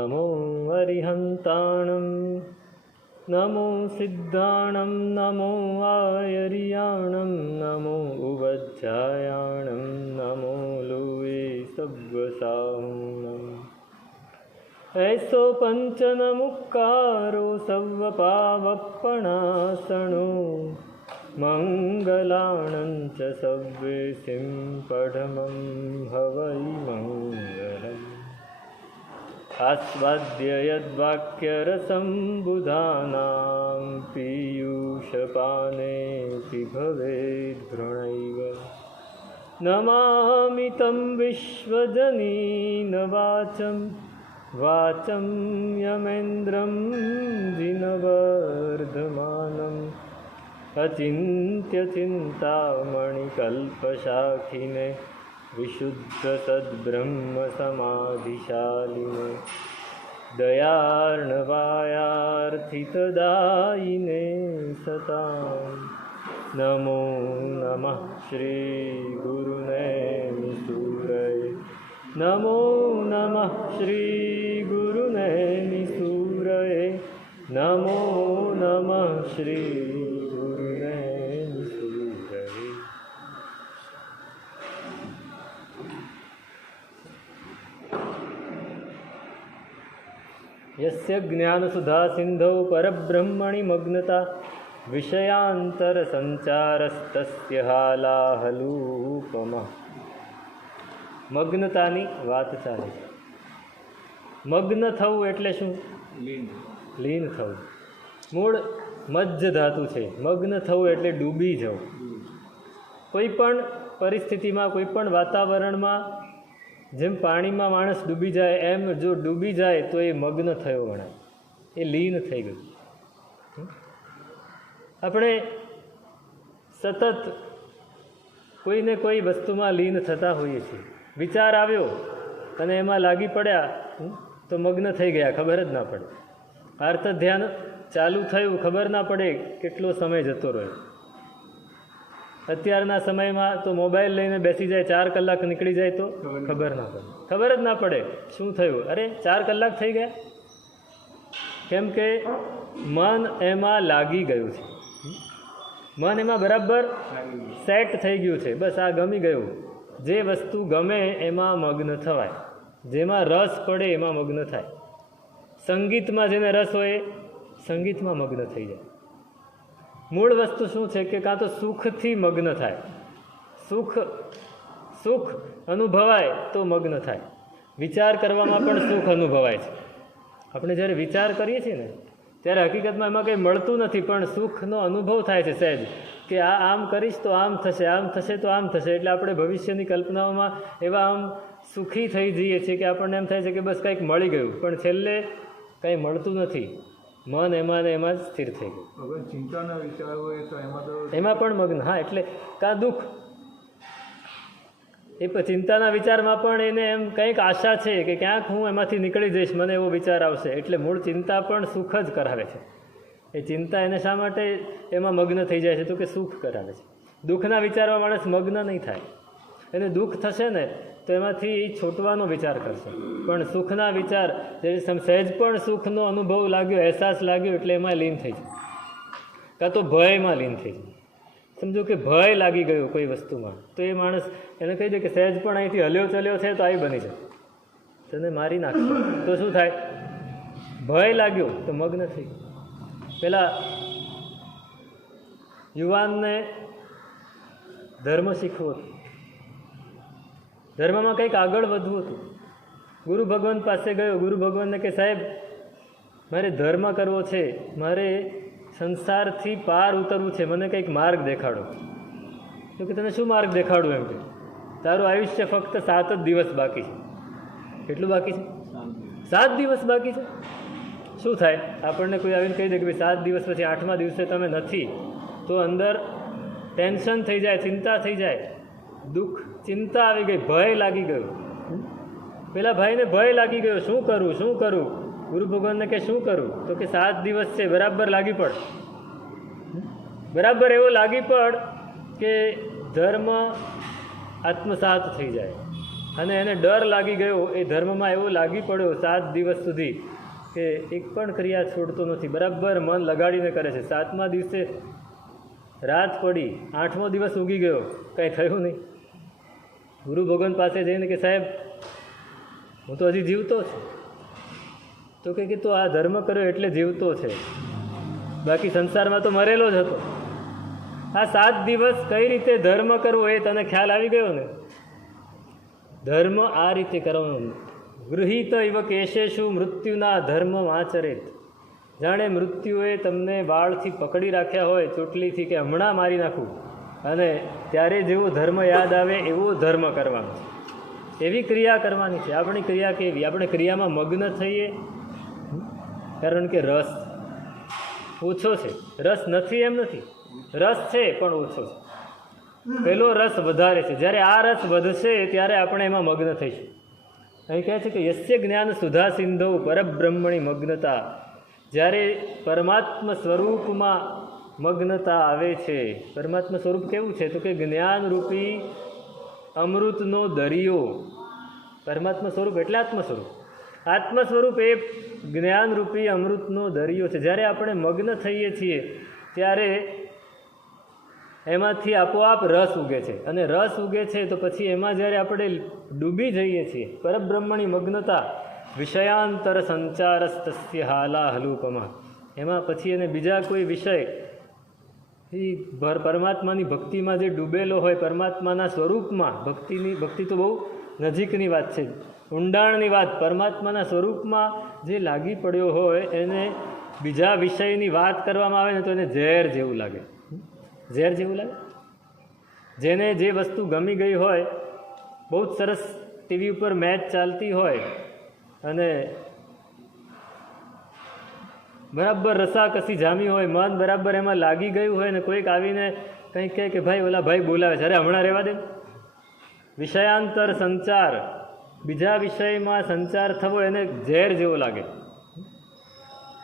नमो अरिहन्ताणं नमो सिद्धाणं नमो आयर्याणं नमो उवध्यायाणं नमो लुवे सव्वसाहुणम् ऐसो पंचनमुक्कारो सव्वपावप्पणासनो मंगलाणं च सव्वेसिं पढमं हवै मंगलम् आस्वाद्य यद्वाक्यरसं बुधानां पीयूषपानेऽपि भवेद्भृणैव नमामि तं विश्वजनीन वाचं यमेन्द्रं जिनवर्धमानम् अचिन्त्यचिन्तामणिकल्पशाखिने विशुद्धसद्ब्रह्मसमाधिशालिने दयार्णवायार्थितदायिने सतां नमो नमः श्रीगुरुनैमिषूरये नमो नमः श्रीगुरुनैमिषूरये नमो नमः श्रीगुरुनैमिषूरये। यस्य ज्ञानसुधा सिन्धौ परब्रह्मणि मग्नता विषयांतरसंचारस्तस्य हालाहलूपमः। મગ્નતાની વાત ચાલે છે. મગ્ન થવું એટલે શું? લીન થવું. મૂળ મજ્જ ધાતુ છે. મગ્ન થવું એટલે ડૂબી જવું. કોઈ પણ પરિસ્થિતિમાં, કોઈ પણ વાતાવરણમાં જેમ પાણીમાં માણસ ડૂબી જાય એમ જો ડૂબી જાય તો એ મગ્ન થયો ગણાય, એ લીન થઈ ગયું. આપણે સતત કોઈને કોઈ વસ્તુમાં લીન થતા હોઈએ છીએ. વિચાર આવ્યો અને એમાં લાગી પડ્યા તો મગ્ન થઈ ગયા, ખબર જ ના પડે. આર્ત ધ્યાન ચાલુ થયું, ખબર ના પડે કેટલો સમય જતો રહ્યો. અત્યારના સમયમાં તો મોબાઈલ લઈને બેસી જાય, 4 કલાક નીકળી જાય તો ખબર ના પડે. ખબર જ ના પડે શું થયું. અરે 4 કલાક થઈ ગયા. કેમ કે મન એમાં લાગી ગયું છે. મન એમાં બરાબર સેટ થઈ ગયું છે. બસ આ ગમી ગયું. જે વસ્તુ ગમે એમાં મગ્ન થવાય, જેમાં રસ પડે એમાં મગ્ન થાય. સંગીતમાં જેને રસ હોય સંગીતમાં મગ્ન થઈ જાય. મૂળ વસ્તુ શું છે કે કાં તો સુખથી મગ્ન થાય, સુખ અનુભવાય તો મગ્ન થાય. વિચાર કરવામાં પણ સુખ અનુભવાય છે. આપણે જ્યારે વિચાર કરીએ છીએ ને ત્યારે હકીકતમાં એમાં કંઈ મળતું નથી, પણ સુખનો અનુભવ થાય છે સહેજ, કે આ આમ કરીશ તો આમ થશે, આમ થશે તો આમ થશે. એટલે આપણે ભવિષ્યની કલ્પનાઓમાં એવા આમ સુખી થઈ જઈએ છીએ કે આપણને એમ થાય છે કે બસ કંઈક મળી ગયું, પણ છેલ્લે કંઈ મળતું નથી. મન એમાં ને એમાં જ સ્થિર થઈ ગયું. ચિંતાના વિચાર હોય તો એમાં પણ મગ્ન. હા, એટલે કાં દુઃખ, એ ચિંતાના વિચારમાં પણ એને એમ કંઈક આશા છે કે ક્યાંક હું એમાંથી નીકળી જઈશ, મને એવો વિચાર આવશે. એટલે મૂળ ચિંતા પણ સુખ જ કરાવે છે. એ ચિંતા એને શા માટે એમાં મગ્ન થઈ જાય છે તો કે સુખ કરાવે છે. દુઃખના વિચારમાં માણસ મગ્ન નહીં થાય. એને દુઃખ થશે ને તો એમાંથી છૂટવાનો વિચાર કરશે. પણ સુખના વિચાર, જે સહેજ પણ સુખનો અનુભવ લાગ્યો, અહેસાસ લાગ્યો એટલે એમાં લીન થઈ જાય. કાં તો ભયમાં લીન થઈ જાય. સમજો કે ભય લાગી ગયો કોઈ વસ્તુમાં, તો એ માણસ એને કહી દે કે સહેજ પણ અહીંથી હલ્યો ચલ્યો છે તો આવી બની જાય, તને મારી નાખશે. તો શું થાય? ભય લાગ્યો તો મગ્ન થઈ ગયો. પેલા યુવાનને ધર્મ શીખવું હતું, ધર્મમાં કંઈક આગળ વધવું હતું. ગુરુ ભગવાન પાસે ગયો. ગુરુ ભગવાનને કે સાહેબ મારે ધર્મ કરવો છે, મારે સંસારથી પાર ઉતરવું છે, મને કંઈક માર્ગ દેખાડો. તો કે તને શું માર્ગ દેખાડું? એમ કે તારું આયુષ્ય ફક્ત 7 જ દિવસ બાકી છે. કેટલું બાકી છે? 7 દિવસ બાકી છે. શું થાય? આપણને કોઈ આવીને કહી દે કે ભાઈ 7 દિવસ પછી 8મા દિવસે તમે નથી, તો અંદર ટેન્શન થઈ જાય, ચિંતા થઈ જાય, દુઃખ, ચિંતા આવી ગઈ, ભય લાગી ગયો. પેલા ભાઈને ભય લાગી ગયો, શું કરું શું કરું? ગુરુ ભગવાનને કે શું કરું? તો કે 7 દિવસ છે, બરાબર લાગી પડ, બરાબર એવો લાગી પડ કે ધર્મ આત્મસાત થઈ જાય. અને એને ડર લાગી ગયો, એ ધર્મમાં એવો લાગી પડ્યો 7 દિવસ સુધી કે એક પણ ક્રિયા છોડતો નથી, બરાબર મન લગાડીને કરે છે. 7મા દિવસે રાત પડી, 8મો દિવસ ઉગી ગયો, કાંઈ થયું નહીં. ગુરુ ભગવાન પાસે જઈને કે સાહેબ હું તો હજી જીવતો છું. તો કે તો આ ધર્મ કર્યો એટલે જીવતો છે, બાકી સંસારમાં તો મરેલો જ હતો. આ 7 દિવસ કઈ રીતે ધર્મ કરવો એ તને ખ્યાલ આવી ગયો ને? ધર્મ આ રીતે કરવાનો. ગૃહિત ઇવ કેશેષુ મૃત્યુના ધર્મ આચરેત. જાણે મૃત્યુએ તમને વાળથી પકડી રાખ્યા હોય, ચોટલીથી, કે હમણાં મારી નાખું, અને ત્યારે જેવો ધર્મ યાદ આવે એવો ધર્મ કરવાનો છે, એવી ક્રિયા કરવાની છે. આપણી ક્રિયા કેવી? આપણે ક્રિયામાં મગ્ન થઈએ, કારણ કે રસ ઓછો છે. રસ નથી એમ નથી, રસ છે પણ ઓછો છે. પેલો રસ વધારે છે. જ્યારે આ રસ વધશે ત્યારે આપણે એમાં મગ્ન થઈશું. અહીં કહે છે કે યસ્ય જ્ઞાન સુધા સિંધો પરબ્રહ્મણી મગ્નતા. જ્યારે પરમાત્મા સ્વરૂપમાં મગ્નતા આવે છે. પરમાત્મા સ્વરૂપ કેવું છે? તો કે જ્ઞાનરૂપી અમૃતનો દરિયો. પરમાત્મા સ્વરૂપ એટલે આત્મ સ્વરૂપ. આત્મ સ્વરૂપ એ જ્ઞાનરૂપી અમૃતનો દરિયો છે. જ્યારે આપણે મગ્ન થઈએ છીએ ત્યારે એમાંથી આપોઆપ રસ ઉગે છે, અને રસ ઉગે છે તો પછી એમાં જ્યારે આપણે ડૂબી જઈએ છીએ, પરબ્રહ્મણી મગ્નતા વિષયાંતર સંચારસ્તસ્ય હાલા હલુપમાં, એમાં પછી એને બીજા કોઈ વિષય એ પરમાત્માની ભક્તિમાં જે ડૂબેલો હોય, પરમાત્માના સ્વરૂપમાં, ભક્તિ તો બહુ નજીકની વાત છે, ઊંડાણની વાત, પરમાત્માના સ્વરૂપમાં જે લાગી પડ્યો હોય એને બીજા વિષયની વાત કરવામાં આવે ને તો એને ઝેર જેવું લાગે. ઝેર જેવું લાગે. જેને જે વસ્તુ ગમી ગઈ હોય, બહુ જ સરસ ટીવી ઉપર મેચ ચાલતી હોય અને બરાબર રસાકસી જામી હોય, મન બરાબર એમાં લાગી ગયું હોય ને કોઈક આવીને કંઈક કહે કે ભાઈ ઓલા ભાઈ બોલાવે છે, અરે હમણાં રહેવા દે. વિષયાંતર સંચાર, બીજા વિષયમાં સંચાર થવો એને ઝેર જેવો લાગે.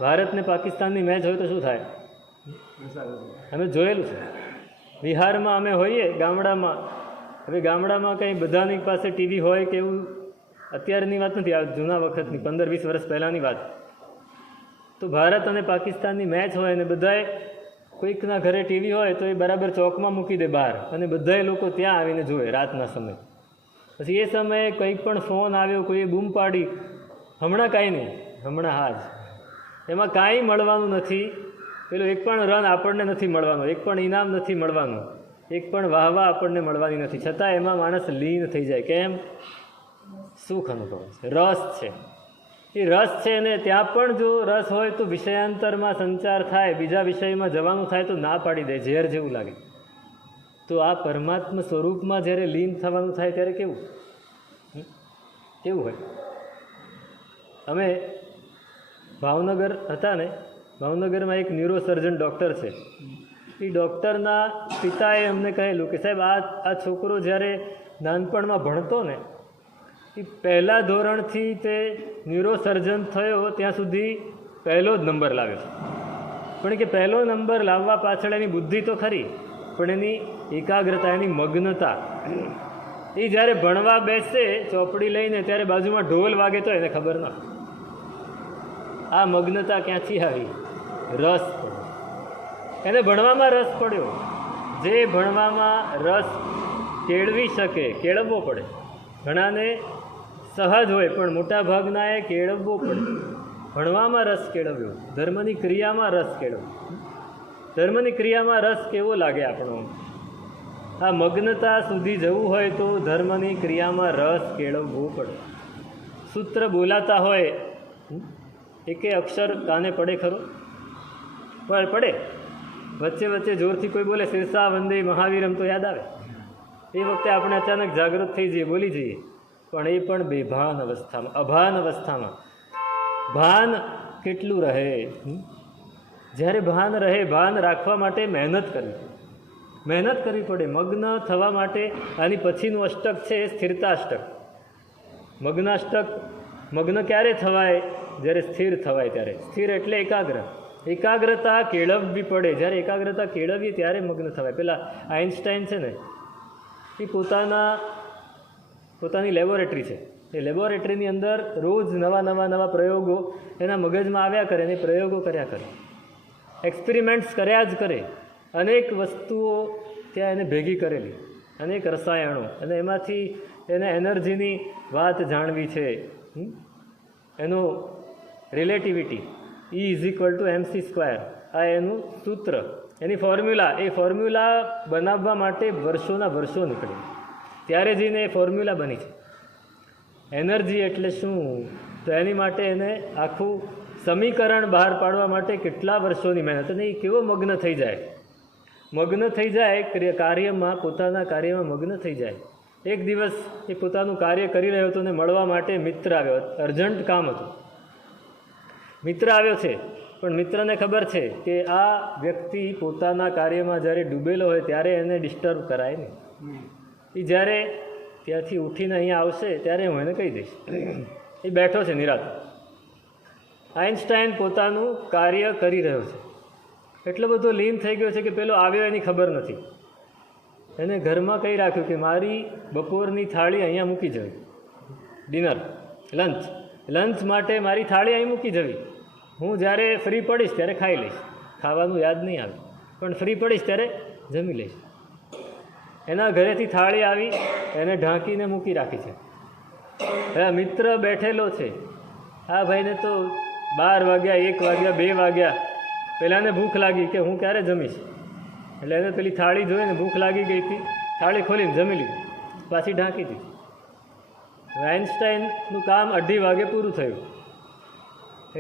ભારત ને પાકિસ્તાનની મેચ હોય તો શું થાય? અમે જોયેલું છે. બિહારમાં અમે હોઈએ ગામડામાં, હવે ગામડામાં કંઈ બધાની પાસે ટીવી હોય કે એવું, અત્યારની વાત નથી, આ જૂના વખતની 15-20 વર્ષ પહેલાંની વાત. તો ભારત અને પાકિસ્તાનની મેચ હોય અને બધાએ કોઈકના ઘરે ટીવી હોય તો એ બરાબર ચોકમાં મૂકી દે બહાર, અને બધાએ લોકો ત્યાં આવીને જોવે રાતના સમયે. પછી એ સમયે કંઈક પણ ફોન આવ્યો, કોઈએ બૂમ પાડી, હમણાં કાંઈ નહીં, હમણાં હા જ. એમાં કાંઈ મળવાનું નથી. પેલો એક પણ રન આપણને નથી મળવાનો, એક પણ ઇનામ નથી મળવાનું, એક પણ વાહવા આપણને મળવાની નથી, છતાં એમાં માણસ લીન થઈ જાય. કેમ? સુખ અનુભવ છે, રસ છે. એ રસ છે ને ત્યાં પણ જો રસ હોય તો વિષયાંતરમાં સંચાર થાય, બીજા વિષયમાં જવાનું થાય તો ના પાડી દે, ઝેર જેવું લાગે. તો આ પરમાત્મા સ્વરૂપમાં જ્યારે લીન થવાનું થાય ત્યારે કેવું હોય? અમે ભાવનગર હતા ને, ભાવનગરમાં એક ન્યુરોસર્જન ડૉક્ટર છે. એ ડૉક્ટરના પિતાએ અમને કહેલું કે સાહેબ આ છોકરો જ્યારે નાનપણમાં ભણતો ને, એ પહેલા ધોરણથી તે ન્યુરોસર્જન થયો ત્યાં સુધી પહેલો જ નંબર લાવ્યો છે. પણ કે પહેલો નંબર લાવવા પાછળ એની બુદ્ધિ તો ખરી, પણ એની એકાગ્રતા, એની મગ્નતા. એ જ્યારે ભણવા બેસે ચોપડી લઈને ત્યારે બાજુમાં ઢોલ વાગે તો એને ખબર ના. આ મગ્નતા ક્યાંથી આવી? રસ પડ્યો એને, ભણવામાં રસ પડ્યો. જે ભણવામાં રસ કેળવી શકે, કેળવવો પડે. ઘણાને સહજ હોય પણ મોટા ભાગનાએ કેળવવો પડે. ભણવામાં રસ કેળવ્યો, ધર્મની ક્રિયામાં રસ કેળવ્યો. ધર્મની ક્રિયામાં રસ કેવો લાગે આપણો? આ મગ્નતા સુધી જવું હોય તો ધર્મની ક્રિયામાં રસ કેળવવો પડે. સૂત્ર બોલાતા હોય, એકે અક્ષર કાને પડે ખરો? પડે. વચ્ચે વચ્ચે જોરથી કોઈ બોલે શિરસા વંદે મહાવીરમ તો યાદ આવે. એ વખતે આપણે અચાનક જાગૃત થઈ જઈએ, બોલી જઈએ. પણ એ પણ બેભાન અવસ્થામાં, અભાન અવસ્થામાં. ભાન કેટલું રહે? જ્યારે ભાન રહે, ભાન રાખવા માટે મહેનત કરવી પડે. મગ્ન થવા માટે આની પછીનું અષ્ટક છે એ સ્થિરતાષ્ટક. મગ્નાષ્ટક. મગ્ન ક્યારે થવાય? જ્યારે સ્થિર થવાય ત્યારે. સ્થિર એટલે એકાગ્ર. એકાગ્રતા કેળવવી પડે. જ્યારે એકાગ્રતા કેળવીએ ત્યારે મગ્ન થવાય. પેલા આઇન્સ્ટાઈન છે ને, એ પોતાના પોતાની લેબોરેટરી છે. એ લેબોરેટરીની અંદર રોજ નવા પ્રયોગો એના મગજમાં આવ્યા કરે અને પ્રયોગો કર્યા કરે, એક્સપેરિમેન્ટ્સ કર્યા જ કરે. અનેક વસ્તુઓ ત્યાં એને ભેગી કરેલી, અનેક રસાયણો, અને એમાંથી એને એનર્જીની વાત જાણવી છે. એનું રિલેટિવિટી E=mc², આ એનું સૂત્ર, એની ફોર્મ્યુલા. એ ફોર્મ્યુલા બનાવવા માટે વર્ષો નીકળી, ત્યારે જઈને એ ફોર્મ્યુલા બની છે. એનર્જી એટલે શું, તો એની માટે એને આખું સમીકરણ બહાર પાડવા માટે કેટલા વર્ષોની મહેનત, અને એ કેવો મગ્ન થઈ જાય કાર્યમાં, પોતાના કાર્યમાં મગ્ન થઈ જાય. એક દિવસ એ પોતાનું કાર્ય કરી રહ્યો હતો ને મળવા માટે મિત્ર આવ્યો, અર્જન્ટ કામ હતું. મિત્ર આવ્યો છે, પણ મિત્રને ખબર છે કે આ વ્યક્તિ પોતાના કાર્યમાં જ્યારે ડૂબેલો હોય ત્યારે એને ડિસ્ટર્બ કરાય નહીં. એ જ્યારે ત્યાંથી ઉઠીને અહીંયા આવશે ત્યારે હું એને કહી દઈશ. એ બેઠો છે નિરાતે. આઇન્સ્ટાઈન પોતાનું કાર્ય કરી રહ્યો છે, એટલો બધો લીન થઈ ગયો છે કે પેલો આવ્યો એની ખબર નથી. એને ઘરમાં કહી રાખ્યું કે મારી બપોરની થાળી અહીંયા મૂકી જવી, ડિનર, લંચ માટે મારી થાળી અહીં મૂકી જવી. હું જ્યારે ફ્રી પડીશ ત્યારે ખાઈ લઈશ, ખાવાનું યાદ નહીં આવે, પણ ફ્રી પડીશ ત્યારે જમી લઈશ. એના ઘરેથી થાળી આવી, એને ઢાંકીને મૂકી રાખી છે. હવે મિત્ર બેઠેલો છે, આ ભાઈને તો 12 વાગ્યા, 1 વાગ્યા, 2 વાગ્યા, પહેલાંને ભૂખ લાગી કે હું ક્યારે જમીશ, એટલે એને પેલી થાળી જોઈને ભૂખ લાગી ગઈ હતી, થાળી ખોલીને જમી લીધી, પાછી ઢાંકી દીધી. આઇન્સ્ટાઈનનું કામ 2:30 વાગે પૂરું થયું.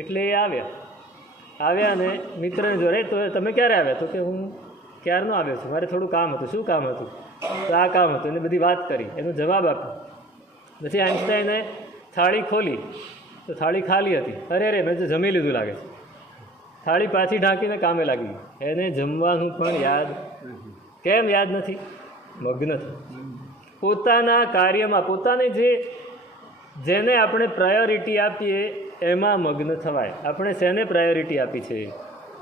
એટલે એ આવ્યા અને મિત્રને જોડે, તો તમે ક્યારે આવ્યા, તો કે હું ક્યારનો આવ્યો છું, મારે થોડું કામ હતું. શું કામ હતું, તો આ કામ હતું. એને બધી વાત કરી, એનો જવાબ આપ્યો. પછી આઇન્સ્ટાઈને થાળી ખોલી તો થાળી ખાલી હતી. અરે મેં તો જમી લીધું લાગે છે. થાળી પાછી ઢાંકીને કામે લાગી. એને જમવાનું પણ યાદ. કેમ યાદ નથી? મગ્ન થઈ. પોતાના કાર્યમાં, પોતાને જેને આપણે પ્રાયોરિટી આપીએ એમાં મગ્ન થવાય. આપણે શેને પ્રાયોરિટી આપી છે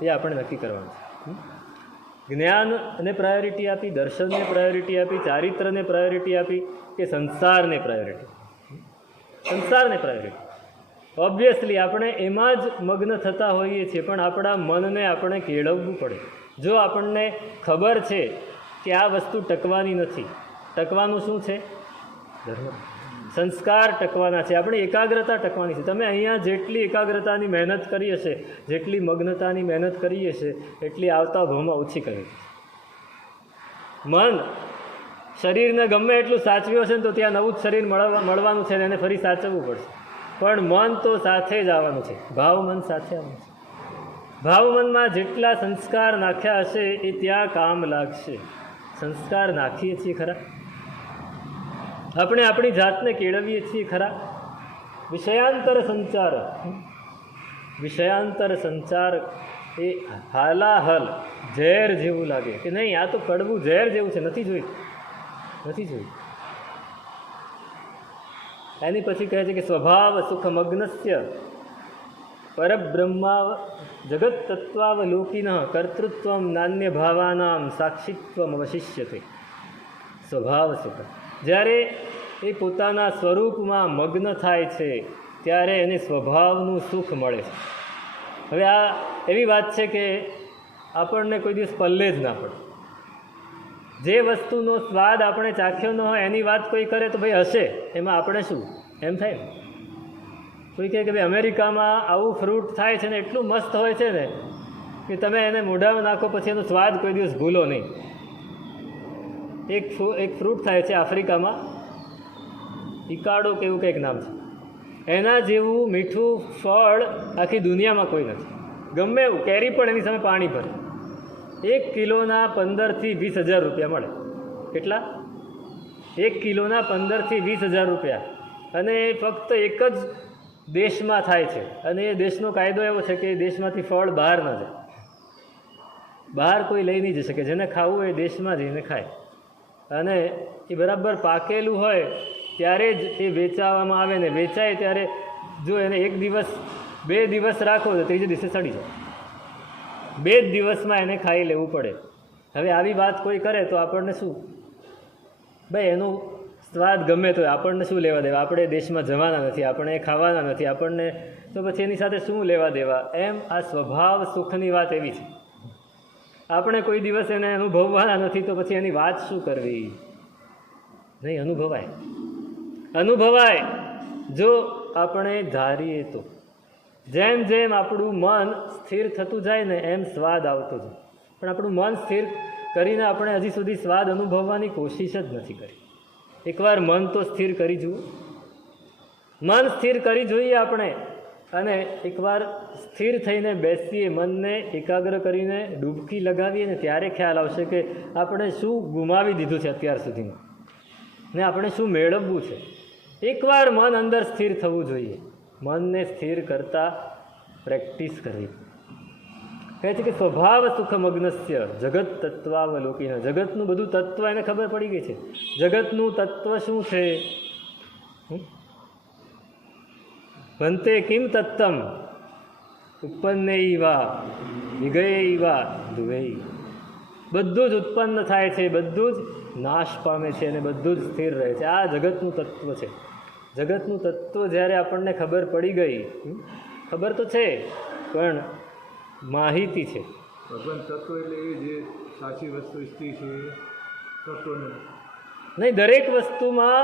એ આપણે નક્કી કરવાનું છે. જ્ઞાનને પ્રાયોરિટી આપી, દર્શનને પ્રાયોરિટી આપી, ચારિત્રને પ્રાયોરિટી આપી, કે સંસારને પ્રાયોરિટી? સંસારને પ્રાયોરિટી. ઓબ્વિયસલી આપણે એમાં જ મગ્ન થતા હોઈએ છીએ, પણ આપણા મનને આપણે કેળવવું પડે. જો આપણને ખબર છે કે આ વસ્તુ ટકવાની નથી, ટકવાનું શું છે? ધર્મ, સંસ્કાર ટકવાના છે, આપણી એકાગ્રતા ટકવાની છે. તમે અહીંયા જેટલી એકાગ્રતાની મહેનત કરી હશે, જેટલી મગ્નતાની મહેનત કરી હશે, એટલી આવતા ભાવમાં ઓછી કરી. મન શરીરને ગમે એટલું સાચવ્યું હશે ને તો ત્યાં નવું જ શરીર મળવાનું છે ને એને ફરી સાચવવું પડશે. પણ મન તો સાથે જ આવવાનું છે, ભાવ મન સાથે આવવાનું છે. ભાવ મનમાં જેટલા સંસ્કાર નાખ્યા હશે એ ત્યાં કામ લાગશે. સંસ્કાર નાખીએ છીએ ખરા? આપણે આપણી જાતને કેળવીએ છીએ ખરા? વિષયાંતર સંચાર એ હાલાહલ ઝેર જેવું લાગે કે નહીં, આ તો કડવું ઝેર જેવું છે, નથી જોયું. એની પછી કહે છે કે સ્વભાવ સુખમગ્નસ્ય પરબ્રહ્મા જગત તત્વાવલોકિન કર્તૃત્વ નાન્ય ભાવાનામ સાક્ષિત્વમ અવશિષ્યતે. સ્વભાવ સુખ, જ્યારે એ પોતાના સ્વરૂપમાં મગ્ન થાય છે ત્યારે એને સ્વભાવનું સુખ મળે છે. હવે આ એવી વાત છે કે આપણને કોઈ દિવસ પલ્લે જ ના પડે. જે વસ્તુનો સ્વાદ આપણે ચાખ્યો ન હોય એની વાત કોઈ કરે તો ભાઈ હશે, એમાં આપણે શું એમ થાય. કોઈ કહે કે ભાઈ અમેરિકામાં આવું ફ્રૂટ થાય છે ને એટલું મસ્ત હોય છે ને કે તમે એને મોઢામાં નાખો પછી એનો સ્વાદ કોઈ દિવસ ભૂલો નહીં. એક ફ્રૂટ થાય છે આફ્રિકામાં, ઇકાડો કે એવું કંઈક નામ છે. એના જેવું મીઠું ફળ આખી દુનિયામાં કોઈ નથી. ગમે એવું કેરી પણ એની સામે પાણી ભરે. 1 કિલોના 15,000 થી 20,000 રૂપિયા મળે. કેટલા? 1 કિલોના 15,000 થી 20,000 રૂપિયા. અને ફક્ત એક જ દેશમાં થાય છે. અને એ દેશનો કાયદો એવો છે કે એ દેશમાંથી ફળ બહાર ન જાય. બહાર કોઈ લઈ નહીં જઈ શકે. જેને ખાવું એ દેશમાં જઈને ખાય. અને એ બરાબર પાકેલું હોય ત્યારે જ એ વેચાવામાં આવે ને વેચાય ત્યારે જો એને 1 દિવસ 2 દિવસ રાખો તો ત્રીજે દિવસે સડી જાય. 2 જ દિવસમાં એને ખાઈ લેવું પડે. હવે આવી વાત કોઈ કરે તો આપણને શું? ભાઈ એનું સ્વાદ ગમે તો આપણને શું લેવા દેવા, આપણે દેશમાં જવાના નથી, આપણે ખાવાના નથી, આપણને તો પછી એની સાથે શું લેવા દેવા. એમ આ સ્વભાવ સુખની વાત એવી છે, આપણે કોઈ દિવસ એને અનુભવવાના નથી તો પછી એની વાત શું કરવી. નહીં, અનુભવાય જો આપણે ધારીએ તો. જેમ જેમ આપણું મન સ્થિર થતું જાય ને એમ સ્વાદ આવતો જાય, પણ આપણું મન સ્થિર કરીને આપણે હજી સુધી સ્વાદ અનુભવવાની કોશિશ જ નથી કરી. એકવાર મન તો સ્થિર કરી જુઓ, મન સ્થિર કરી જોઈએ આપણે, અને એકવાર સ્થિર થઈને બેસીએ, મનને એકાગ્ર કરીને ડૂબકી લગાવીએ ને ત્યારે ખ્યાલ આવશે કે આપણે શું ગુમાવી દીધું છે અત્યાર સુધીમાં ને આપણે શું મેળવવું છે. એકવાર મન અંદર સ્થિર થવું જોઈએ, મનને સ્થિર કરતા પ્રેક્ટિસ કરવી. કહે છે કે સ્વભાવ સુખમગ્નસ્ય જગત તત્વાવલોકિન. જગતનું બધું તત્વ એને ખબર પડી ગઈ છે. જગતનું તત્વ શું છે? ભંતે કિમ તત્તમ ઉત્પન્નેય વા વિગયેય વા ધ્રુવેય. બધું જ ઉત્પન્ન થાય છે, બધું જ નાશ પામે છે અને બધું જ સ્થિર રહે છે. આ જગતનું તત્વ છે. જગતનું તત્વ જ્યારે આપણને ખબર પડી ગઈ, ખબર તો છે પણ માહિતી છે. ભગવાન તત્વ એટલે એ જે સાચી વસ્તુ ઇષ્ટી છે તત્વ નહીં, દરેક વસ્તુમાં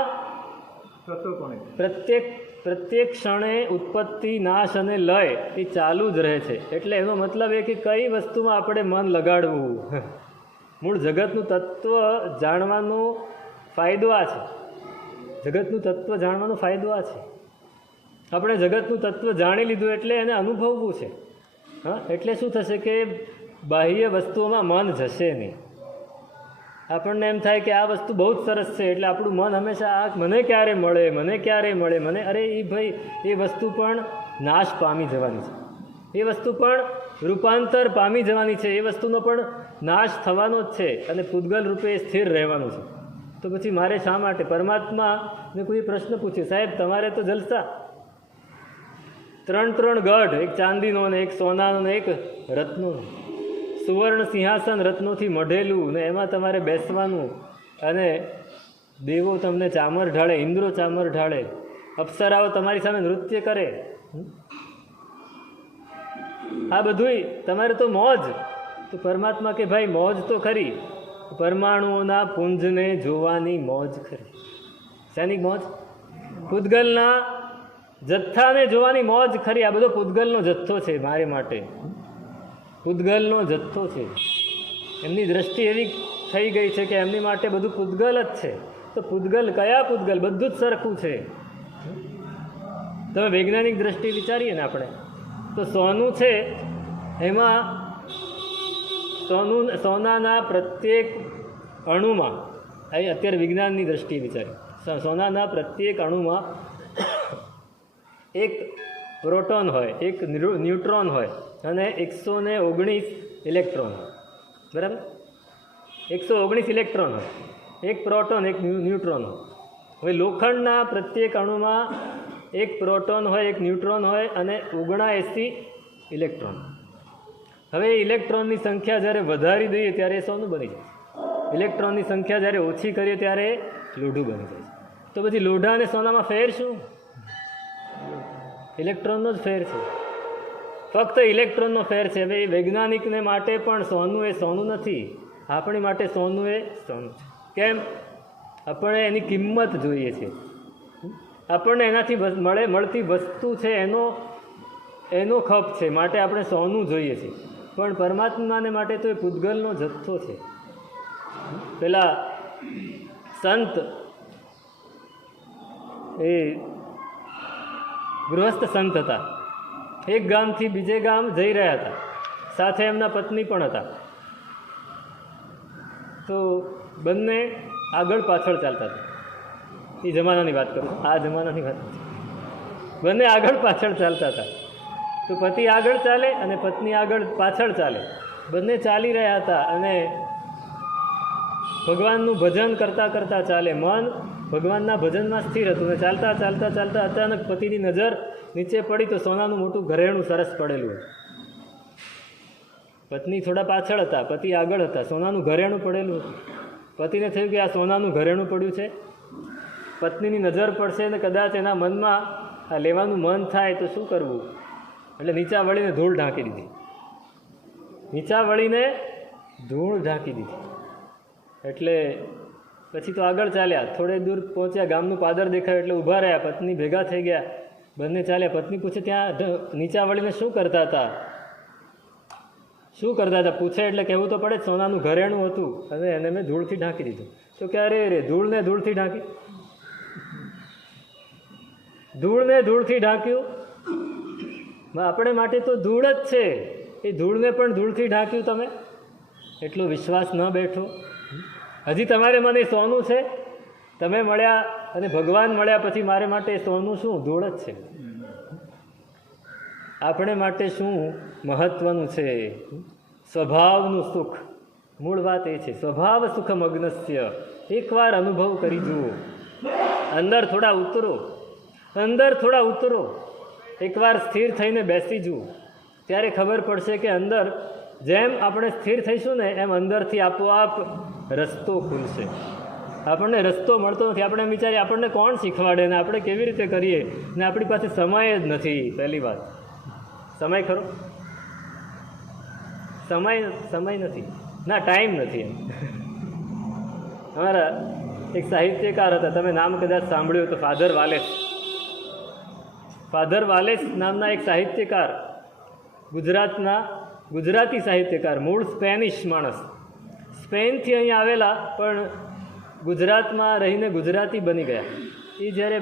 તત્વ કોને પ્રત્યેક ક્ષણે ઉત્પત્તિ, નાશ અને લય એ ચાલુ જ રહે છે. એટલે એનો મતલબ એ કે કઈ વસ્તુમાં આપણે મન લગાડવું. મૂળ જગતનું તત્વ જાણવાનો ફાયદો આ છે. જગતનું તત્વ જાણવાનો ફાયદો આ છે. આપણે જગતનું તત્વ જાણી લીધું એટલે એને અનુભવવું છે. હા, એટલે શું થશે કે બાહ્ય વસ્તુઓમાં મન જશે નહીં. આપણને એમ થાય કે આ વસ્તુ બહુ જ સરસ છે એટલે આપણું મન હંમેશા આ મને ક્યારે મળે, મને અરે એ ભાઈ એ વસ્તુ પણ નાશ પામી જવાની છે, એ વસ્તુ પણ રૂપાંતર પામી જવાની છે, એ વસ્તુનો પણ નાશ થવાનો જ છે અને પૂતગલ રૂપે સ્થિર રહેવાનું છે. તો પછી મારે શા માટે? પરમાત્માને કોઈ પ્રશ્ન પૂછે, સાહેબ તમારે તો જલસા, 3 ગઢ, એક ચાંદીનો ને એક સોનાનો ને એક રત્નોનો, સુવર્ણ સિંહાસન રત્નોથી મઢેલું ને એમાં તમારે બેસવાનું, અને દેવો તમને ચામર ઢાળે, ઇન્દ્રો ચામર ઢાળે, અપ્સરાઓ તમારી સામે નૃત્ય કરે. આ બધુંય તમારે તો મોજ. તો પરમાત્મા કે ભાઈ મોજ તો ખરી, પરમાણુઓના પુંજને જોવાની મોજ ખરી. શાની મોજ? પૂતગલના જથ્થાને જોવાની મોજ ખરી. આ બધો પૂતગલનો જથ્થો છે મારે માટે, પૂતગલનો જથ્થો છે. એમની દ્રષ્ટિ એવી થઈ ગઈ છે કે એમની માટે બધું પૂતગલ જ છે. તો પૂતગલ કયા પૂતગલ? બધું જ સરખું છે. તમે વૈજ્ઞાનિક દ્રષ્ટિ વિચારીએ ને આપણે, તો સોનું છે એમાં સોનાના પ્રત્યેક અણુમાં, અત્યારે વિજ્ઞાનની દ્રષ્ટિએ વિચારીએ, સોનાના પ્રત્યેક અણુમાં એક પ્રોટોન હોય, એક ન્યુટ્રોન હોય અને 119 ઇલેક્ટ્રોન હોય. બરાબર? 119 ઇલેક્ટ્રોન હોય, એક પ્રોટોન એક ન્યુટ્રોન હોય. હવે લોખંડના પ્રત્યેક અણુમાં એક પ્રોટોન હોય, એક ન્યુટ્રોન હોય અને 79 ઇલેક્ટ્રોન. હવે ઇલેક્ટ્રોનની સંખ્યા જ્યારે વધારી દઈએ ત્યારે એ સોનું બની જાય. ઇલેક્ટ્રોનની સંખ્યા જ્યારે ઓછી કરીએ ત્યારે લોઢું બની જાય. તો પછી લોઢા અને સોનામાં ફેર શું? ઇલેક્ટ્રોનનો જ ફેર છે, ફક્ત ઇલેક્ટ્રોનનો ફેર છે. હવે વૈજ્ઞાનિકને માટે પણ સોનું એ સોનું નથી, આપણી માટે સોનું એ સોનું છે. કેમ? આપણે એની કિંમત જોઈએ છે, આપણને એનાથી મળતી વસ્તુ છે એનો ખપ છે, માટે આપણે સોનું જોઈએ છીએ. પણ પરમાત્માને માટે તો એ પૂતગલનો જથ્થો છે. પેલા સંત એ ગૃહસ્થ સંત હતા, એક ગામથી બીજે ગામ જઈ રહ્યા હતા, સાથે એમના પત્ની પણ હતા. તો બંને આગળ પાછળ ચાલતા હતા. એ જમાનાની વાત કરું, આ જમાનાની વાત નથી. બંને આગળ પાછળ ચાલતા હતા. તો પતિ આગળ ચાલે અને પત્ની આગળ પાછળ ચાલે. બંને ચાલી રહ્યા હતા અને ભગવાનનું ભજન કરતાં કરતાં ચાલે. મન ભગવાનના ભજનમાં સ્થિર હતું અને ચાલતા ચાલતા ચાલતા અચાનક પતિની નજર નીચે પડી તો સોનાનું મોટું ઘરેણું સરસ પડેલું. પત્ની થોડા પાછળ હતા, પતિ આગળ હતા. સોનાનું ઘરેણું પડેલું હતું. પતિને થયું કે આ સોનાનું ઘરેણું પડ્યું છે, પત્નીની નજર પડશે ને કદાચ એના મનમાં આ લેવાનું મન થાય તો શું કરવું? એટલે નીચા વળીને ધૂળ ઢાંકી દીધી. નીચા વળીને ધૂળ ઢાંકી દીધી. એટલે પછી તો આગળ ચાલ્યા. થોડે દૂર પહોંચ્યા, ગામનું પાદર દેખાયું એટલે ઊભા રહ્યા. પત્ની ભેગા થઈ ગયા, બંને ચાલ્યા. પત્ની પૂછે, ત્યાં નીચા વળીને શું કરતા હતા? શું કરતા હતા પૂછે એટલે કહેવું તો પડે. સોનાનું ઘરેણું હતું અને એને મેં ધૂળથી ઢાંકી દીધું. તો કે અરે રે, ધૂળને ધૂળથી ઢાંકી, ધૂળને ધૂળથી ઢાંક્યું. આપણે માટે તો ધૂળ જ છે, એ ધૂળને પણ ધૂળથી ઢાંક્યું તમે. એટલો વિશ્વાસ ન બેઠો? હજી તમારે મને સોનું છે? તમે મળ્યા અને ભગવાન મળ્યા પછી મારે માટે સોનું શું? ધૂળ જ છે. આપણે માટે શું મહત્વનું છે? સ્વભાવનું સુખ. મૂળ વાત એ છે, સ્વભાવ સુખ મગ્નસ્ય. એકવાર અનુભવ કરી જુઓ. અંદર થોડા ઉતરો, અંદર થોડા ઉતરો. એકવાર સ્થિર થઈને બેસી જુઓ, ત્યારે ખબર પડશે કે અંદર જેમ આપણે સ્થિર થઈશું ને એમ અંદરથી આપોઆપ રસ્તો ખુલશે. આપણને રસ્તો મળતો નથી. આપણે એમ વિચારીએ આપણને કોણ શીખવાડે ને આપણે કેવી રીતે કરીએ, ને આપણી પાસે સમય જ નથી. પહેલી વાત, સમય ખરો? સમય નથી ના, ટાઈમ નથી. એમ અમારા એક સાહિત્યકાર હતા, તમે નામ કદાચ સાંભળ્યું તો, ફાધર વાલેસ. ફાધર વાલેસ નામના એક સાહિત્યકાર, ગુજરાતી સાહિત્યકાર, મૂળ સ્પેનિશ માણસ, સ્પેનથી અહીંયા આવેલા પણ ગુજરાતમાં રહીને ગુજરાતી બની ગયા. એ જ્યારે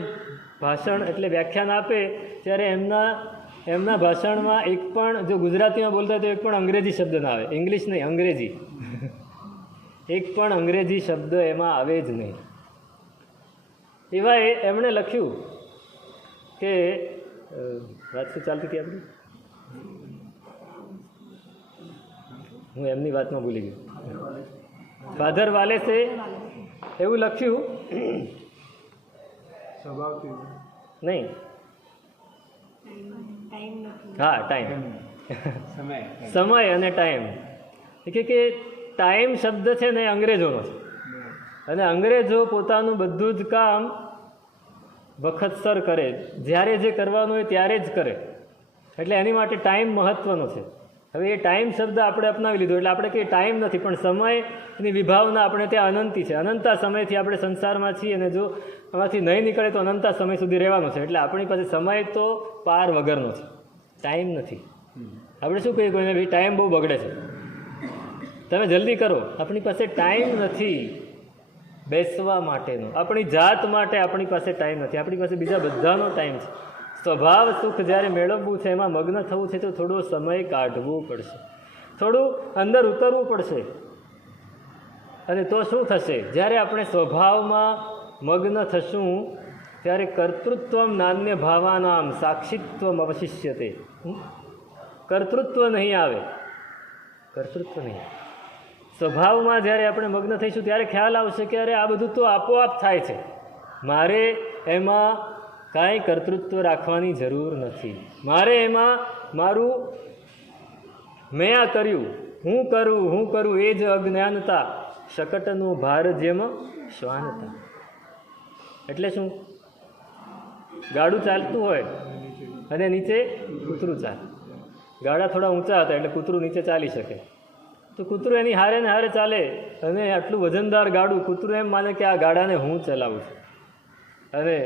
ભાષણ એટલે વ્યાખ્યાન આપે ત્યારે એમના ભાષણમાં એક પણ, જો ગુજરાતીમાં બોલતા હોય તો એક પણ અંગ્રેજી શબ્દ ના આવે. ઇંગ્લિશ નહીં, અંગ્રેજી. એક પણ અંગ્રેજી શબ્દ એમાં આવે જ નહીં. એવા એમણે લખ્યું કે, વાત શું ચાલતી હતી આપણી? હું એમની વાતમાં ભૂલી ગયો. ફાધર વાલેસે એવું લખ્યું, નહીં, હા ટાઈમ, સમય અને ટાઈમ. કે ટાઈમ શબ્દ છે ને અંગ્રેજોનો છે, અને અંગ્રેજો પોતાનું બધું જ કામ વખતસર કરે, જ્યારે જે કરવાનું હોય ત્યારે જ કરે. એટલે એની માટે ટાઈમ મહત્ત્વનો છે. હવે એ ટાઈમ શબ્દ આપણે અપનાવી લીધો એટલે આપણે કંઈ ટાઈમ નથી, પણ સમયની વિભાવના આપણે ત્યાં અનંતી છે. અનંતા સમયથી આપણે સંસારમાં છીએ અને જો આમાંથી નહીં નીકળે તો અનંતા સમય સુધી રહેવાનો છે. એટલે આપણી પાસે સમય તો પાર વગરનો છે, ટાઈમ નથી. આપણે શું કહીએ કોઈને, ભાઈ ટાઈમ બહુ બગડે છે, તમે જલ્દી કરો. આપણી પાસે ટાઈમ નથી બેસવા માટેનો, આપણી જાત માટે આપણી પાસે ટાઈમ નથી. આપણી પાસે બીજા બધાનો ટાઈમ છે. સ્વભાવ સુખ જ્યારે મેળવવું છે, એમાં મગ્ન થવું છે, તો થોડો સમય કાઢવો પડશે, થોડું અંદર ઉતરવું પડશે. અને તો શું થશે? જ્યારે આપણે સ્વભાવમાં મગ્ન થશું ત્યારે કર્તૃત્વમ નાન્ય ભાવાનામ સાક્ષિત્વમ અવશિષ્યતે. કર્તૃત્વ નહીં આવે, કર્તૃત્વ નહીં. સ્વભાવમાં જ્યારે આપણે મગ્ન થઈશું ત્યારે ખ્યાલ આવશે કે અરે આ બધું તો આપોઆપ થાય છે, મારે એમાં કાંઈ કર્તૃત્વ રાખવાની જરૂર નથી. મારે એમાં મારું મેં આ કર્યું, હું કરું એ જ અજ્ઞાનતા. શકટનું ભાર જેમ શ્વાનતા. એટલે શું? ગાડું ચાલતું હોય અને નીચે કૂતરું ચાલે. ગાડા થોડા ઊંચા હતા એટલે કૂતરું નીચે ચાલી શકે, તો કૂતરું એની હારે ને હારે ચાલે. અને આટલું વજનદાર ગાડું, કૂતરું એમ માને કે આ ગાડાને હું ચલાવું છું. અને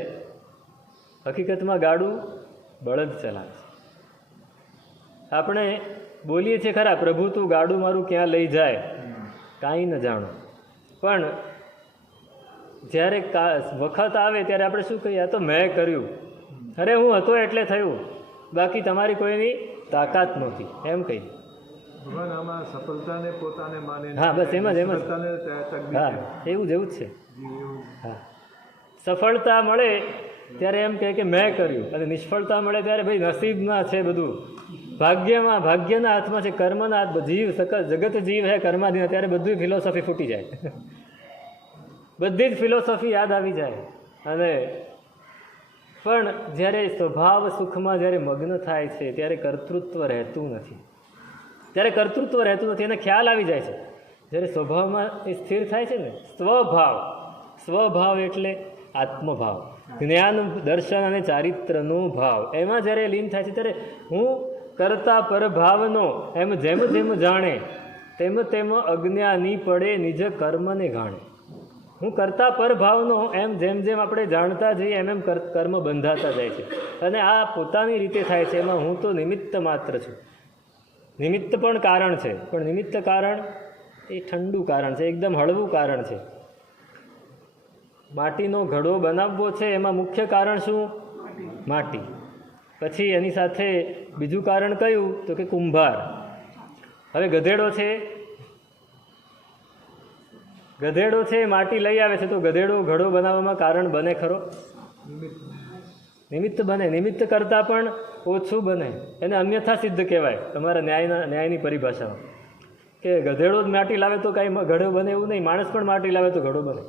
હકીકતમાં ગાડું બળદ ચલાવે છે. આપણે બોલીએ છીએ ખરા, પ્રભુ તું ગાડું મારું ક્યાં લઈ જાય કાંઈ ન જાણો, પણ જ્યારે વખત આવે ત્યારે આપણે શું કહીએ? આ તો મેં કર્યું, અરે હું હતો એટલે થયું, બાકી તમારી કોઈની તાકાત નહોતી, એમ કહી. સફળતાને પોતાને માને. હા બસ એમ જ. હા એવું જ છે. હા, સફળતા મળે ત્યારે એમ કહે કે મેં કર્યું, અને નિષ્ફળતા મળે ત્યારે ભાઈ નસીબમાં છે બધું, ભાગ્યના હાથમાં છે, કર્મના હાથ. જીવ સકલ જગત જીવ હે કર્માધીન. ત્યારે બધી ફિલોસોફી ફૂટી જાય, બધી જ ફિલોસોફી યાદ આવી જાય. અને પણ જ્યારે સ્વભાવ સુખમાં જ્યારે મગ્ન થાય છે ત્યારે કર્તૃત્વ રહેતું નથી, એને ખ્યાલ આવી જાય છે. જ્યારે સ્વભાવમાં એ સ્થિર થાય છે ને, સ્વભાવ એટલે આત્મભાવ, જ્ઞાન દર્શન અને ચારિત્રનો ભાવ, એમાં જ્યારે લીન થાય છે ત્યારે હું કરતા પરભાવનો એમ જેમ જેમ જાણે તેમ તેમ અજ્ઞાની પડે નિજ કર્મને ગાણે. હું કરતા પરભાવનો એમ જેમ જેમ આપણે જાણતા જઈએ એમ એમ કર્મ બંધાતા જાય છે. અને આ પોતાની રીતે થાય છે. એમાં હું તો નિમિત્ત માત્ર છું. નિમિત્ત પણ કારણ છે, પણ નિમિત્ત કારણ એ ઠંડુ કારણ છે, એકદમ હળવું કારણ છે. માટીનો ઘડો બનાવવો છે, એમાં મુખ્ય કારણ શું? માટી. પછી એની સાથે બીજું કારણ કયું? તો કે કુંભાર. હવે ગધેડો છે માટી લઈ આવે છે, તો ગધેડો ઘડો બનાવવામાં કારણ બને ખરો? નિમિત્ત બને. નિમિત્ત કરતાં પણ ઓછું બને. એને અન્યથા સિદ્ધ કહેવાય તમારા ન્યાયની પરિભાષામાં, કે ગધેડો જ માટી લાવે તો કાંઈ ઘડો બને એવું નહીં. માણસ પણ માટી લાવે તો ઘડો બને.